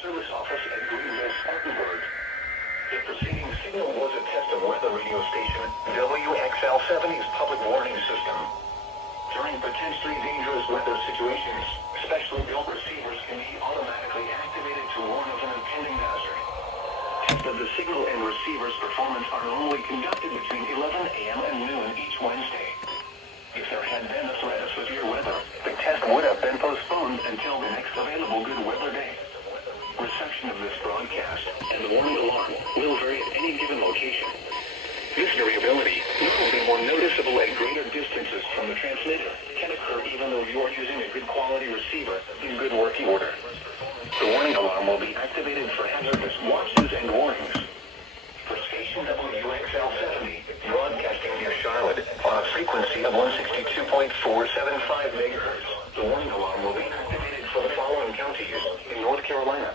Service Office at Greenville, Spartanburg. The preceding signal was a test of weather radio station WXL70's public warning system. During potentially dangerous weather situations, specially built receivers can be automatically activated to warn of an impending hazard. Tests of the signal and receiver's performance are normally conducted between 11 a.m. and noon each Wednesday. If there had been a threat of severe weather, the test would have been postponed until the next available good weather day. Reception of this broadcast and the warning alarm will vary at any given location. This variability, normally more noticeable at greater distances from the transmitter, can occur even though you are using a good quality receiver in good working order. The warning alarm will be activated for hazardous watches and warnings. For station WXL70, broadcasting near Charlotte on a frequency of 162.475 MHz, the warning alarm will be activated for the following counties in North Carolina: